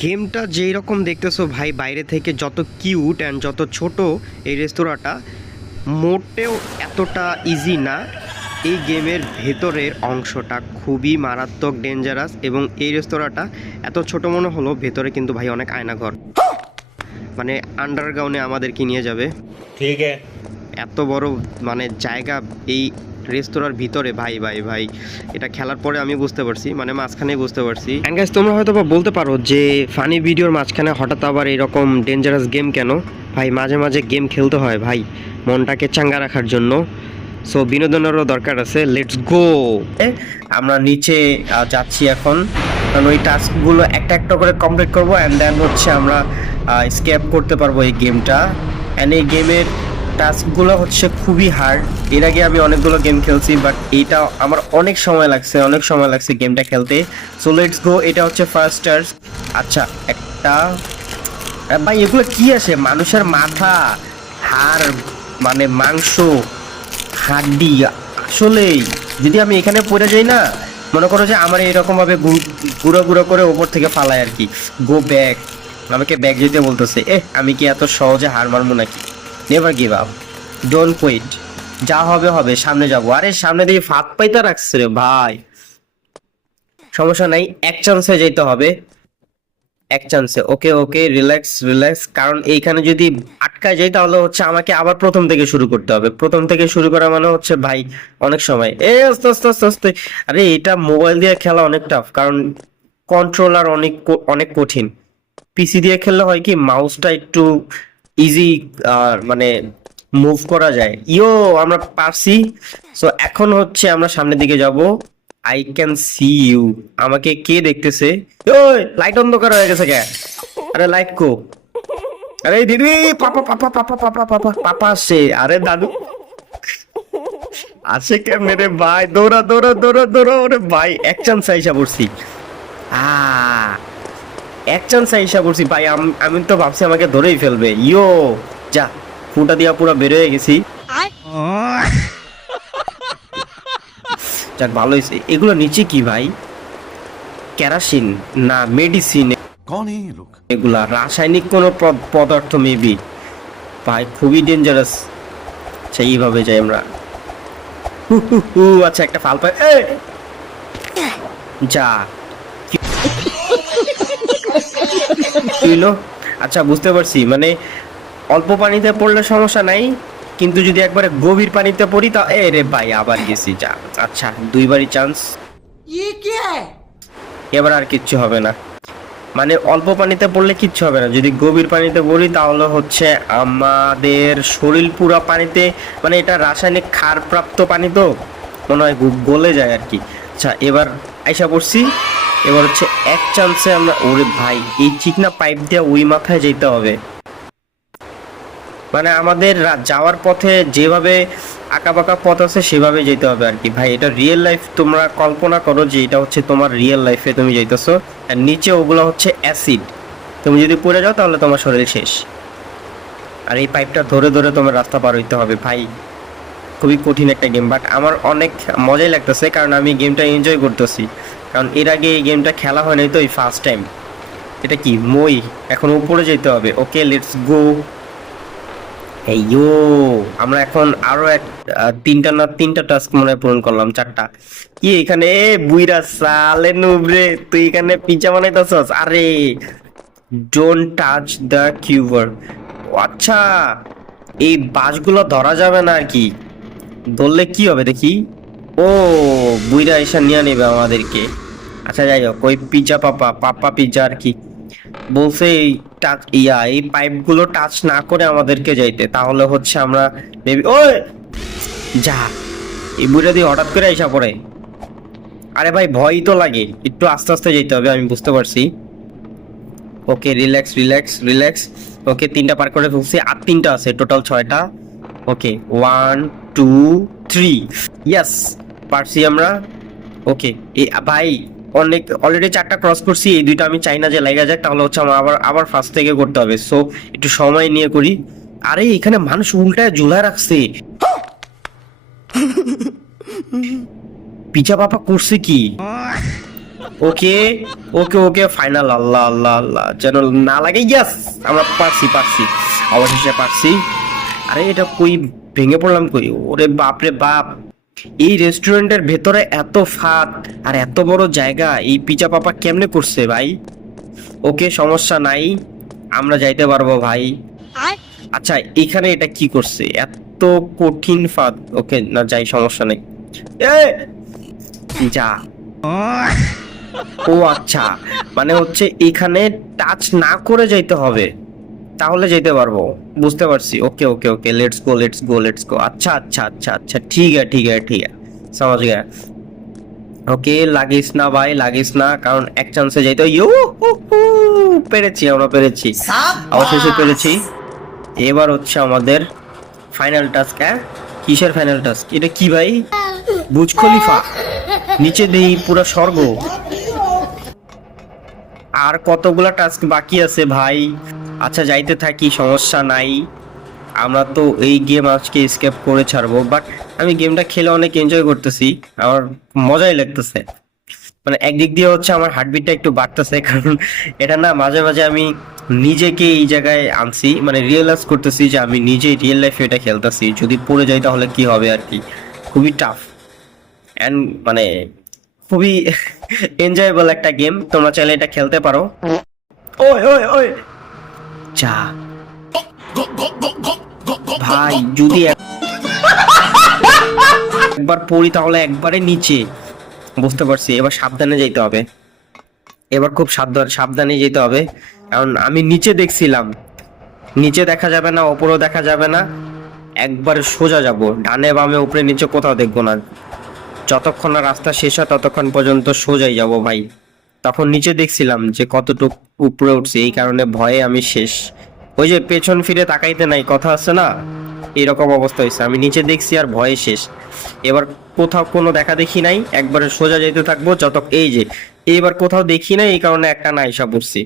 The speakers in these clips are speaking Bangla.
গেমটা যেই রকম দেখতেছো ভাই, বাইরে থেকে যত কিউট অ্যান্ড যত ছোট এই রেস্তোরাঁটা, মোটেও এতটা ইজি না। এই গেমের ভেতরের অংশটা খুবই মারাত্মক ডেঞ্জারাস, এবং এই রেস্তোরাঁটা এত ছোট মনে হলো, ভেতরে কিন্তু ভাই অনেক আয়নাঘর, মানে আন্ডারগ্রাউন্ডে আমাদেরকে নিয়ে যাবে। ঠিক আছে। এত বড় মানে জায়গা এই রেস্তোরাঁর ভিতরে, ভাই ভাই ভাই, এটা খেলার পরে আমি বুঝতে পারছি, মানে মাঝখানেই বুঝতে পারছি। অ্যান্ড গাইস, তোমরা হয়তো বা বলতে পারো যে ফানি ভিডিওর মাঝখানে হঠাৎ আবার এরকম ডেঞ্জারাস গেম কেন? ভাই মাঝে মাঝে গেম খেলতে হয় ভাই, মনটাকে চাঙ্গা রাখার জন্য। সো বিনোদনেরও দরকার আছে। Let's go. আমরা নিচে যাচ্ছি এখন, কারণ ওই টাস্কগুলো একটা একটা করে কমপ্লিট করবো, অ্যান্ড দেন হচ্ছে আমরা স্কেপ করতে পারবো এই গেমটা। অ্যান্ড এই গেমের টাস্কগুলো হচ্ছে খুবই হার্ড। এর আগে আমি অনেকগুলো গেম খেলছি, বাট এইটা আমার অনেক সময় লাগছে গেমটা খেলতে। So let's go. এটা হচ্ছে ফার্স্ট টাস্ক। আচ্ছা, একটা ভাই এগুলো কি আছে? মানুষের মাথা, হাড়, মানে মাংস, হাড্ডি। আসলেই যদি আমি এখানে পড়ে যাই না, মনে করো যে আমার এরকম ভাবে গুঁড়ো গুঁড়ো করে ওপর থেকে ফালায় আর কি। গো ব্যাক, আমাকে ব্যাক যেতে বলতেছে। আমি কি এত সহজে হার মারবো নাকি? Never give up, don't quit. যা হবে হবে, সামনে যাবো। আরে সামনে দিয়ে ফাঁক পাইতে রাখছে রে ভাই। সমস্যা নাই, এক চান্সে যেতে হবে, এক চান্সে। ওকে ওকে, রিল্যাক্স রিল্যাক্স। কারণ এইখানে যদি আটকায় যাই তাহলে হচ্ছে আমাকে আবার প্রথম থেকে শুরু করতে হবে। প্রথম থেকে শুরু করা মানে হচ্ছে ভাই অনেক সময়। আস্তে আস্তে আস্তে আস্তে। আরে এটা মোবাইল দিয়ে খেলা অনেক টাফ, কারণ কন্ট্রোলার অনেক অনেক কঠিন। পিসি দিয়ে খেললে হয় কি, মাউসটা একটু ইজি, মানে মুভ করা যায়। আমরা পারছি। সো এখন হচ্ছে আমরা সামনের দিকে যাব। I can see you. আমাকে কে দেখতেছে? ওই লাইট অন্ধকার হয়ে গেছে কে? আরে লাইট কো? আরে দিদি, পাপা পাপা পাপা পাপা পাপা পাপা আসছে। আরে দাদু আসে কেমনে রে ভাই? দৌড়া দৌড়া দৌড়া দৌড়া। ওরে ভাই এক চান্স আইসা পড়ছি। আ এক চান্স আইসা পড়ছি ভাই। আমি তো ভাবছি আমাকে ধরেই ফেলবে। যা, ফুটা দিয়া পুরো বের হয়ে গেছি। যাক ভালো হয়েছে। এগুলো নিচে কি ভাই? কেরাসিন না মেডিসিন? कौन है ये लोग? এগুলা রাসায়নিক কোনো পদার্থ মেবি। ভাই খুবই ডেঞ্জারাস। আচ্ছা এইভাবে যাই আমরা। আচ্ছা একটা ফাল পাই। যা হইলো। আচ্ছা বুঝতে পারছি, মানে অল্প পানিতে পড়লে সমস্যা নাই, কিন্তু যদি একবারে গভীর পানিতে পড়ি তা রে ভাই আবার গেছি। যা, আচ্ছা দুইবারই চান্স। এবার আর কিচ্ছু হবে না। মানে অল্প পানিতে পড়লে কিচ্ছু হবে না, যদি গভীর পানিতে পড়ি তাহলে হচ্ছে আমাদের শরীর পুরা পানিতে, মানে এটা রাসায়নিক ক্ষারপ্রাপ্ত পানি তো মনে হয় গলে যায় আর কি। আচ্ছা এবার আইসা পড়ছি। এবার হচ্ছে এক চান্সে আমরা, ওরে ভাই এই চিকনা পাইপ দিয়ে ওই মাথায় যেতে হবে। মানে আমাদের যাওয়ার পথে যেভাবে আঁকাবাঁকা পথ আছে সেভাবে যেতে হবে আর কি। ভাই এটা রিয়েল লাইফ, তোমরা কল্পনা করো যে এটা হচ্ছে তোমার রিয়েল লাইফে তুমি যাইতেছো, আর নিচে ওগুলো হচ্ছে অ্যাসিড। তুমি যদি পড়ে যাও তাহলে তোমার শরীর শেষ। আর এই পাইপটা ধরে ধরে তোমার রাস্তা পার হইতে হবে ভাই। খুবই কঠিন একটা গেম, বাট আমার অনেক মজাই লাগতেছে, কারণ আমি গেমটা এনজয় করতেছি। কারণ এর আগে এই গেমটা খেলা হয় নাই তো, এই ফার্স্ট টাইম। এটা কি মই? এখন উপরে যেতে হবে। ওকে লেটস গো। আমরা এখন আরো তিনটা টাস্ক মনে হয় পূরণ করলাম, চারটা। কি এখানে বুইরা সালে নুবরে, তুই এখানে পিজ্জা বানাইতেছস? আরে ডোন্ট টাচ দ্য কিউবার। আচ্ছা এই বাসগুলো ধরা যাবে না আর কি, ধরলে কি হবে দেখি। ও বুইরা এসে নিয়ে নেবে আমাদেরকে। আচ্ছা যাই হোক, ওই পিজ্জা পাপা পিজ্জা আর কি বলছে, এই টাচ এই পাইপ গুলো টাচ না করে আমাদেরকে যাইতে, তাহলে হচ্ছে আমরা মেবি। ওই যা, এই বুড়া দিয়ে হঠাৎ করে আইসা পড়ে। আরে ভাই ভয়ই তো লাগে, একটু আস্তে আস্তে যেতে হবে, আমি বুঝতে পারছি। Okay relax relax relax. Okay তিনটা পার করে ফেলছি, আর তিনটা আছে, টোটাল 6টা। ওকে 1 2 3, ইয়েস পারছি আমরা। ওকে ভাই অনেক অলরেডি 4টা ক্রস করছি, এই দুইটা আমি চাই না যে লাগা যাক, তাহলে হচ্ছে আমার আবার আবার ফার্স্ট থেকে করতে হবে। সো একটু সময় নিয়ে করি। আরে এখানে মানুষ উল্টায় ঝুলায় রাখছে। পিজা পাপা করছে কি? ওকে ওকে ওকে ফাইনাল। আল্লাহ আল্লাহ আল্লাহ, যেন না লাগে। ইয়াস, আমরা পারছি পারছি, অবশেষে পারছি। আরে এটা কই ভেঙে পড়লাম কই? ওরে বাপ রে বাপ, এই রেস্টুরেন্টের ভেতরে এত ফাঁক আর এত বড় জায়গা এই পিচা পাপা কেমনে করছে ভাই? ওকে সমস্যা নাই, আমরা যাইতে পারবো ভাই। আচ্ছা এখানে এটা কি করছে? এত কঠিন ফাঁদ। ওকে না যাই, সমস্যা নেই। এ যা। ও আচ্ছা, মানে হচ্ছে এখানে টাচ না করে যাইতে হবে, তাহলে যেতে পারবো। বুঝতে পারছি। Okay okay okay, let's go let's go let's go. আচ্ছা আচ্ছা আচ্ছা আচ্ছা, ঠিক আছে ঠিক আছে ঠিক আছে, समझ गया। ওকে লাগিস না ভাই, লাগিস না, কারণ এক চান্সে যাইতে। ইউ পেরেছি, আমরা পেরেছি, অবশেষে পেরেছি। এবার হচ্ছে আমাদের ফাইনাল টাস্ক। হ্যাঁ, কিসের ফাইনাল টাস্ক? এটা কি ভাই? বুর্জ খলিফা, নিচে দেই পুরো স্বর্গ। আর কতগুলা টাস্ক বাকি আছে ভাই? আচ্ছা যাইতে থাকি, সমস্যা নাই। আমরা তো এই গেম আজকে স্কেপ করে ছাড়বো, বাট আমি গেমটা খেলে অনেক এনজয় করতেছি, আমার মজাই লাগতেছে। মানে একদিক দিয়ে হচ্ছে আমার হার্টবিটটা একটু বাড়তেছে, কারণ এটা না মাঝে মাঝে আমি নিজেকে এই জায়গায় আনছি, মানে রিয়েলাইজ করতেছি যে আমি নিজেই রিয়েল লাইফে এটা খেলতেছি, যদি পড়ে যাই তাহলে কি হবে আর কি। খুবই টাফ অ্যান্ড মানে খুবই এনজয়েবল একটা গেম, তোমরা চাইলে এটা খেলতে পারো। ওই ওই ওই যা ভাই, যদি একবার পড়ি তাহলে একবারে নিচে। বুঝতে পারছি, এবার সাবধানে যেতে হবে, এবার খুব সাবধানে যেতে হবে, কারণ আমি নিচে দেখছিলাম, নিচে দেখা যাবে না, ওপরেও দেখা যাবে না, একবার সোজা যাব, ডানে বামে উপরে নিচে কোথাও দেখবো না। যতক্ষণ না রাস্তা শেষ হয় ততক্ষণ পর্যন্ত সোজাই যাব ভাই। তখন নিচে দেখছিলাম যে কতটুকু উপরে উঠছে, এই কারণে ভয়ে আমি শেষ। ওই যে পেছন ফিরে তাকাইতে নাই কথা আছে না, এরকম অবস্থা হয়েছে। আমি নিচে দেখছি আর ভয়ে শেষ। এবার কোথাও কোনো দেখা দেখি নাই, একবারে সোজা যেতে থাকবো যত। এই যে এবার কোথাও দেখি নাই, এই কারণে একটা না এসব পড়ছি।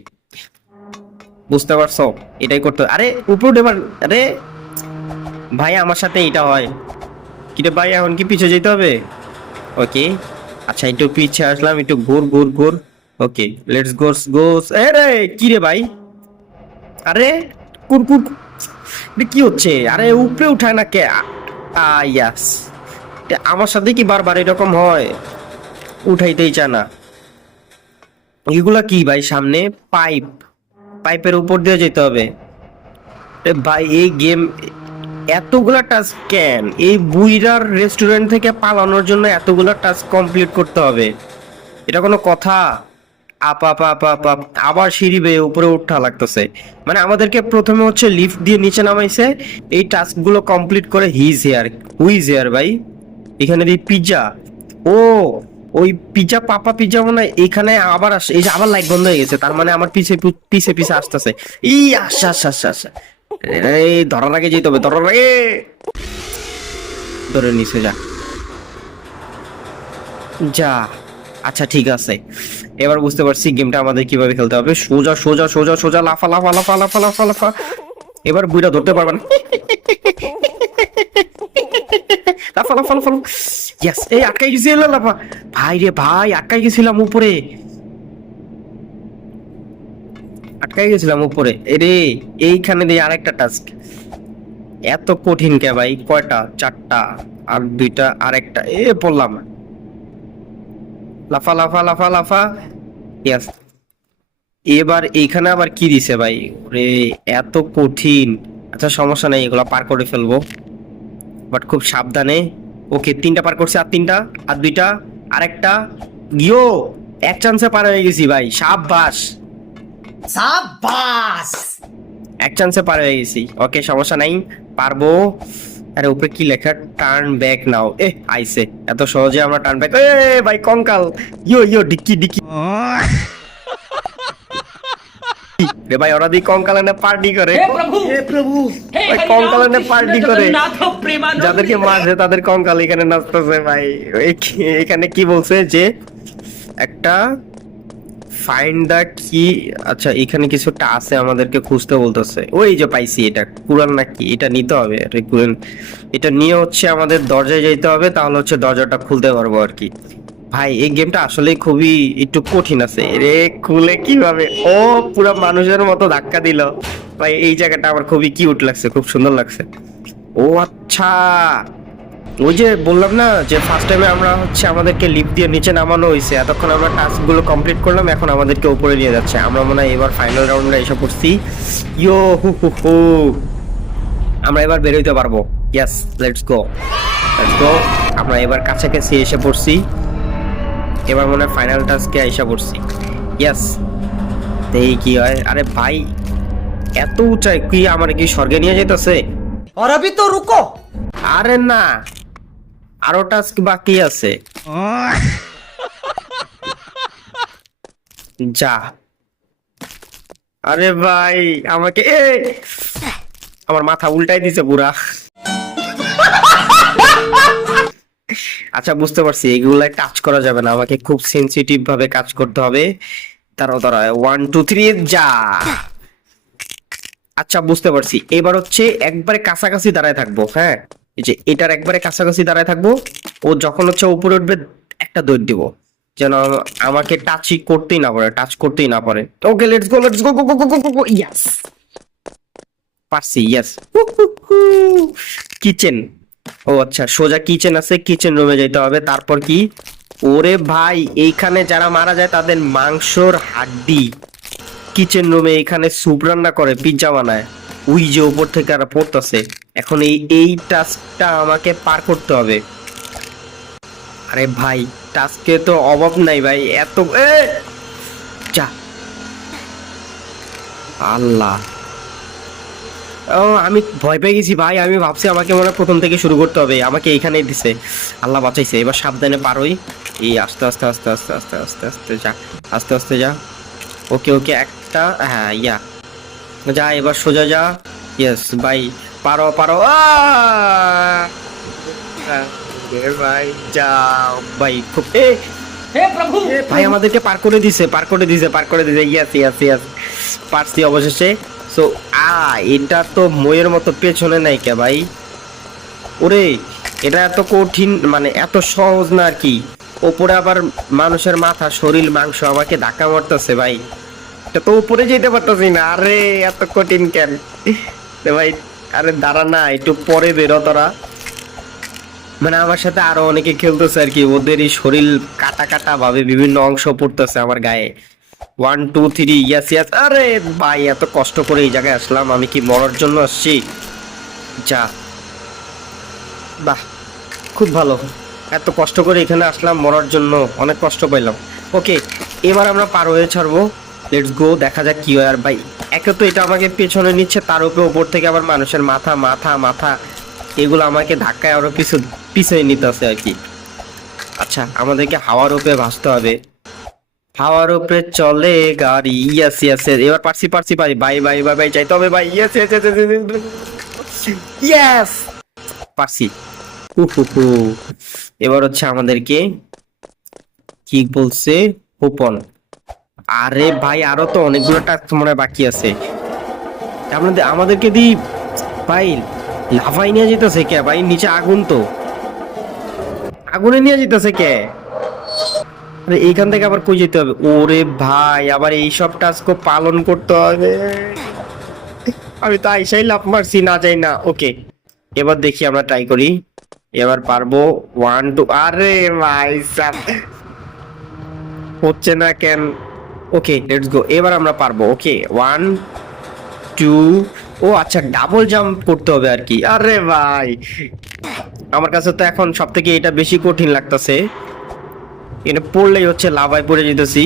বুঝতে পারছো? এটাই করতে। আরে উপর এবার, আরে ভাই আমার সাথে এটা হয় কি রে ভাই? এখন কি পিছিয়ে যেতে হবে? ওকে আচ্ছা, একটু পিছে আসলাম, একটু ঘুর ঘুর ঘুর। ওকে লেটস গোস গোস। আরে কি রে ভাই? আরে কুরকুর, এটা কি হচ্ছে? আরে উপরে উঠায় না কে? ইয়াস, আমার সাথে কি বারবার এরকম হয়? উঠাইতেই চায় না। এগুলা কি ভাই? সামনে পাইপ, পাইপের উপর দিয়ে যেতে হবে। ভাই এই গেম এতগুলা টাস্ক কেন? এই বুইরার রেস্টুরেন্ট থেকে পালানোর জন্য এতগুলা টাস্ক কমপ্লিট করতে হবে? এটা কোনো কথা? Up up up up up, আবার সিঁড়ি বেয়ে উপরে উঠা লাগতেছে। মানে আমাদেরকে প্রথমে হচ্ছে লিফট দিয়ে নিচে নামাইছে, এই টাস্ক গুলো কমপ্লিট করে হুইজ হেয়ার ভাই। এখানে দিয়ে পিজ্জা, ও ওই পিজ্জা পাপা পিজ্জা মনে হয় এখানে আবার আসে। এই যে আবার লাইট বন্ধ হয়ে গেছে, তার মানে আমার পিছে পিছে পিছে আসতেছে। ই আচ্ছা আচ্ছা আচ্ছা আচ্ছা, এই ধরার আগে যেতে হবে, ধরার আগে। ধরে নিচে যা যা। আচ্ছা ঠিক আছে, এবার বুঝতে পারছি গেমটা আমাদের কিভাবে খেলতে হবে। সোজা সোজা সোজা সোজা, লাফা লাফা লাফা লাফা লাফা লাফা। এবার বুইরা ধরতে পারবে না। লাফা লাফা লাফা। ইয়েস, এই আটকাই গেছি, লাফা ভাই রে ভাই, আটকাই গেছিলাম উপরে, আটকাই গেছিলাম উপরে। এরে এইখানে দিয়ে আরেকটা টাস্ক। এত কঠিন কে ভাই? কয়টা? চারটা, আর দুইটা, আরেকটা। পড়লাম। লাফা লাফা লাফা লাফা। ইয়েস, এবার এইখানে আবার কি দিছে ভাই? রে এত কঠিন। আচ্ছা সমস্যা নেই, এগুলো পার করে ফেলবো, বাট খুব সাবধানে। ওকে তিনটা পার করছি, আর তিনটা, আর দুইটা, আরেকটা। গিও, এক চান্সে পার হয়ে গেছি ভাই, সাব্বাস সাব্বাস, এক চান্সে পার হয়ে গেছি। ওকে সমস্যা নাই, পারবো। আরে উপরে কি লেখা? টার্ন ব্যাক নাও। আইছে, এত সহজে আমরা টার্ন ব্যাক। ভাই কঙ্কাল, ইয়ো ইয়ো ডিক্কি ডিক্কি রে ভাই, ওরা দিয়ে কঙ্কালানে পার্টি করে। হে প্রভু, ভাই কঙ্কালানে পার্টি করে, যাদেরকে মারছে তাদের কঙ্কাল এখানে নাচতেছে ভাই। এখানে কি বলছে যে একটা ফাইন্ড দা কি, আচ্ছা এখানে কিছুটা আছে, আমাদেরকে খুঁজতে বলতেছে। ওই যে পাইছি, এটা কুরআন নাকি? এটা নিতে হবে, কুরআন। এটা নিয়ে হচ্ছে আমাদের দরজায় যেতে হবে, তাহলে হচ্ছে দরজাটা খুলতে পারবো আর কি। ভাই এই গেমটা আসলে খুবই একটু কঠিন আছে রে, খুলে কিভাবে ও পুরো মানুষের মতো ধাক্কা দিল ভাই। এই জায়গাটা আমার খুবই কিউট লাগছে, খুব সুন্দর লাগছে। ও আচ্ছা, ওই যে বললাম না যে ফার্স্ট টাইমে আমরা হচ্ছে আমাদেরকে লিফট দিয়ে নিচে নামানো হয়েছে, এতক্ষণ আমরা টাস্ক গুলো কমপ্লিট করলাম, এখন আমাদেরকে উপরে নিয়ে যাচ্ছে। আমরা মনে হয় এবার ফাইনাল রাউন্ডে এসে পড়ছি। ইয়ো হু হু হু, আমরা এবার বের হইতে পারবো। ইয়েস, লেটস গো লেটস গো। আমরা এবার কাছাকাছি এসে পড়ছি, এবার মনে হয় ফাইনাল টাস্কে এসে পড়ছি। ইয়েস, এই কি হয়? আরে ভাই এত উঁচাই কি, আমার কি স্বর্গে নিয়ে যেতেছে? और अभी तो रुको। আরে না, আরো টাস্ক বাকি আছে। যা, আরে ভাই আমাকে আমার মাথা উল্টাই দিছে পুরা। আচ্ছা বুঝতে পারছি, এগুলা টাচ করা যাবে না, আমাকে খুব সেনসিটিভ ভাবে কাজ করতে হবে। তারা তারা 1 2 3 যা। আচ্ছা বুঝতে পারছি, এবার হচ্ছে একবারে কাছাকাছি দাঁড়ায় থাকবো। হ্যাঁ, এই যে এটার একবারে কাছাকাছি দাঁড়ায় থাকবো। ও যখন হচ্ছে উপরে উঠবে একটা দৌড় দিব, যেন আমাকে টাচই করতেই না পারে, টাচ করতেই না পারে। Okay let's go let's go go go go go go. Yes, পারছি। Yes, kitchen. ও আচ্ছা, সোজা কিচেন আছে, কিচেন রুমে যেতে হবে। তারপর কি? ওরে ভাই, এইখানে যারা মারা যায় তাদের মাংসর হাড্ডি কিচেন রুমে, এখানে স্যুপ রান্না করে, পিজ্জা বানায়। ওই যে উপর থেকে আর পড়তেছে। এখন এই টাস্কটা আমাকে পার করতে হবে। আরে ভাই টাস্কে তো অভাব নাই ভাই, এত যা। আল্লাহ, ও আমি ভয় পেয়ে গেছি ভাই, আমি ভাবছি আমাকে মনে হয় প্রথম থেকে শুরু করতে হবে, আমাকে এইখানেই দিছে। আল্লাহ বাঁচাইছে, এবার সাবধানে পার হই। এই আস্তে আস্তে আস্তে আস্তে আস্তে আস্তে আস্তে যা, আস্তে আস্তে যা। ওকে ওকে, একটা হ্যাঁ ইয়া যা, এবার সোজা যা। ইয়েস ভাই, পারো পারো। ভাই যাও ভাই, খুব हे प्रभु। ভাই আমাদেরকে পার করে দিছে, পার করে দিছে, পার করে দিছে। ইয়েস ইয়েস ইয়েস, পারছি অবশেষে। সো এটা তো মইয়ের মতো পেছনে নাই কে ভাই? ওরে এটা এত কঠিন, মানে এত সহজ না আর কি। ওপরে আবার মানুষের মাথা, শরীর, মাংস আমাকে ধাক্কা মারতেছে ভাই। এটা তো উপরে যেতে পারতেছি না। আরে এত কঠিন কেন ভাই? আরে দাঁড়া না, একটু পরে বেরো তোরা। মানে আমার সাথে আরো অনেকে খেলতেছে আর কি, ওদেরই শরীর কাটা কাটা ভাবে বিভিন্ন অংশ পড়তেছে আমার গায়ে। 1 2 3 ইয়েস ইয়েস। আরে ভাই এত কষ্ট করে এই জায়গায় আসলাম, আমি কি মরার জন্য আসছি? যা, বাহ খুব ভালো, এত কষ্ট করে এখানে আসলাম মরার জন্য, অনেক কষ্ট পাইলাম। ওকে, এবার আমরা পার হয়ে ছাড়বো। লেটস গো, দেখা যাক কি হয়। আর ভাই একে তো এটা আমাকে পেছনে নিচ্ছে, তার উপর থেকে আবার মানুষের মাথা মাথা মাথা, এগুলো আমাকে ধাক্কায় আরো পিছিয়ে নিতে আছে আর কি। আচ্ছা আমাদেরকে হাওয়ার উপরে ভাসতে হবে, হাওয়ার উপরে চলে গাড়ি। ইয়েস ইয়েস, এবার পারছি পারছি পারি। বাই বাই বাই বাই, চাইতে হবে ভাই। ইয়েস ইয়েস ইয়েস, পারছি। উহু, এবার হচ্ছে আমাদেরকে কি বলছে ওপন। আরে ভাই আরো তো অনেকগুলো টাস্ক মনে হয় বাকি আছে। আমাদেরকে দি ভাই, লাফাই নিয়ে যেতেছে কে ভাই? নিচে আগুন, তো আগুনে নিয়ে যেতেছে কে? আরে এইখান থেকে আবার কই যেতে হবে? ওরে ভাই, আবার এইসব টাস্ক পালন করতে হবে। আমি তো আইসাই লাফ মারছি, না যাই না। ওকে, এবার দেখি আমরা ট্রাই করি, এবার পারবো। 1 2, আরে ভাই সাব হচ্ছে না কেন? ওকে লেটস গো, এবার আমরা পারবো। ওকে 1 2, ও আচ্ছা ডাবল জাম্প করতে হবে আর কি। আরে ভাই আমার কাছে তো এখন সব থেকে এটা বেশি কঠিন লাগতেছে, এটা পড়লেই হচ্ছে লাভায় পড়ে যেতেছি।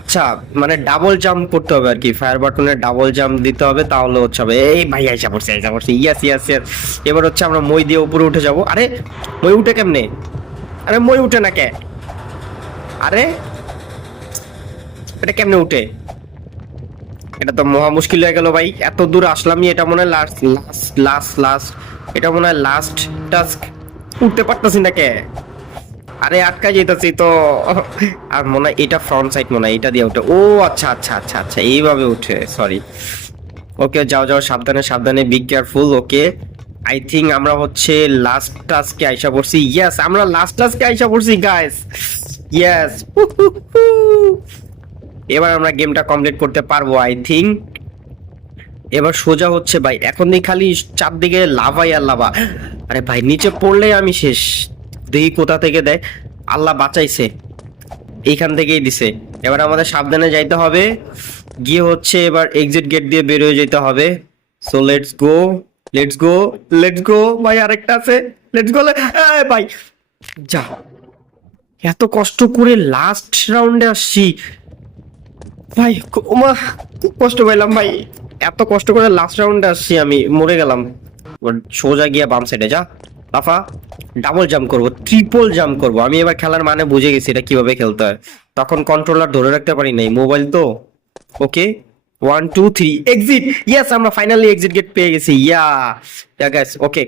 আচ্ছা মানে ডাবল জাম্প করতে হবে আর কি, ফায়ার বাটনে ডাবল জাম্প দিতে হবে, তাহলে হচ্ছে হবে। এই ভাই আইসা পড়ছে আইসা পড়ছে। ইয়েস ইয়েস ইয়েস, এবার হচ্ছে আমরা মই দিয়ে উপরে উঠে যাব। আরে মই উঠে কেমনে? আরে মই উঠে না কে? আরে এটা কেমনে উঠে? এটা তো মহা মুশকিল হয়ে গেল ভাই, এত দূর আসলামই, এটা মনে হয় লাস্ট লাস্ট লাস্ট লাস্ট, এটা মনে হয় লাস্ট টাস্ক। উঠতে পারতেছি না কে? আরে আটকা যেতেছি তো। আর মনে হয় এটা ফ্রন্ট সাইড, মনে হয় এটা দিয়ে উঠে। ও আচ্ছা আচ্ছা আচ্ছা আচ্ছা, এইভাবে উঠে, সরি। ওকে যাও যাও, সাবধানে সাবধানে, be careful. Okay I think আমরা হচ্ছে লাস্ট টাস্কে আইসা পড়ছি। ইয়েস, আমরা লাস্ট টাস্কে আইসা পড়ছি গাইস। ইয়েস, এবার আমরা গেমটা কমপ্লিট করতে পারবো আই থিঙ্ক। এবার সোজা হচ্ছে ভাই, এখন দিয়ে খালি চারদিকে লাভাই আর লাভা। আরে ভাই নিচে পড়লে আমি শেষ। দেখি কোথা থেকে দেয়, আল্লাহ বাঁচাইছে, এইখান থেকেই দিছে। এবার আমাদের সাবধানে যাইতে হবে, গিয়ে হচ্ছে এবার এক্সিট গেট দিয়ে বের হয়ে যেতে হবে। So let's go, let's go, let's গো ভাই, আরেকটা আছে, লেটস গো ভাই। যা, এত কষ্ট করে লাস্ট রাউন্ডে আসছি ভাই, ওমা খুব কষ্ট পাইলাম ভাই, এত কষ্ট করে লাস্ট রাউন্ডে আসছি, আমি মরে গেলাম। এবার সোজা গিয়া বাম সাইডে যা, লাফা, ডাবল জাম্প করবো, ট্রিপল জাম্প করবো। আমি এবার খেলার মানে বুঝে গেছি এটা কিভাবে খেলতে হয়। তখন কন্ট্রোলার ধরে রাখতে পারি নাই, মোবাইল তো। Okay, 1 2 3 exit. ইয়েস, আমরা ফাইনালি এক্সিট গেট পেয়ে গেছি। Yeah guys, okay,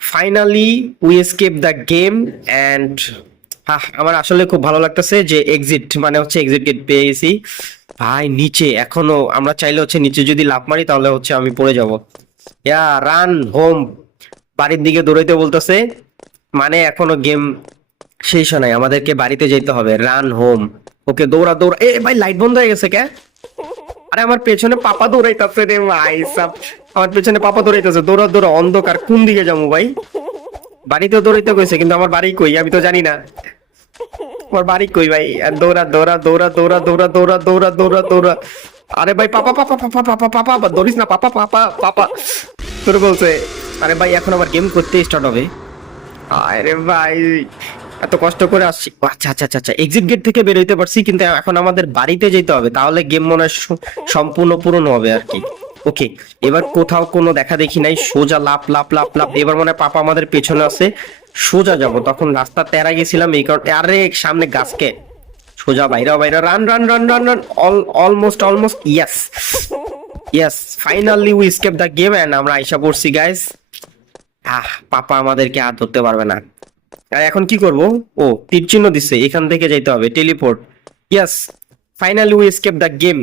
finally we escape the game and আমার আসলে খুব ভালো লাগতেছে যে এক্সিট মানে হচ্ছে এক্সিট গেট পেয়ে গেছি ভাই। নিচে এখনো আমরা চাইলে হচ্ছে নিচে যদি লাফ মারি তাহলে হচ্ছে আমি পড়ে যাব। ইয়া রান হোম, বাড়ির দিকে দৌড়াইতে বলতেছে, মানে এখনো গেম শেষ হয় নাই, আমাদেরকে বাড়িতে যেতে হবে। রান হোম, ওকে, দৌড়া দৌড়া। এ ভাই লাইট বন্ধ হয়ে গেছে কে? আরে আমার পেছনে পাপা দৌড়াইতেছে রে ভাই সাব, আমার পেছনে পাপা দৌড়াইতেছে। দৌড়া দৌড়া, অন্ধকার, কোন দিকে যাবো ভাই? বাড়িতে দৌড়াইতে কইছে কিন্তু আমার বাড়ি কই আমি তো জানি না, আমার বাড়ি কই ভাই? আর দৌড়া দৌড়া দৌড়া দৌড়া দৌড়া দৌড়া দৌড়া দৌড়া দৌড়া। আরে ভাই পাপা পাপা পাপা পাপা পাপা পাপা, দৌড়িস না পাপা পাপা পাপা তোর বলছে। আরে ভাই এখন আবার গেম করতে স্টার্ট হবে। আরে ভাই এত কষ্ট করে আসছি। আচ্ছা আচ্ছা আচ্ছা আচ্ছা, এক্সিট গেট থেকে বের হইতে পারছি, কিন্তু এখন আমাদের বাড়িতে যেতে হবে, তাহলে গেম মনে হয় সম্পূর্ণ পূরণ হবে আর কি। ওকে, এবার কোথাও কোনো দেখা দেখি নাই, সোজা লাপ লাপ লাপ লাপ। এবার মনে হয় পাপা আমাদের পেছনে আছে, সোজা যাব। তখন রাস্তা তেরা গেছিলাম এই কারণে। আরে সামনে গাছকে, সোজা বাইরা বাইরা, run run run run run, almost almost. Yes yes, finally we escape the game and আমরা আইসা পড়ছি গাইস। পাপা আমাদেরকে আর ধরতে পারবে না। আর এখন কি করব? ও তীর চিহ্ন দিচ্ছে, এখান থেকে যাইতে হবে, teleport. Yes, finally we escape the game.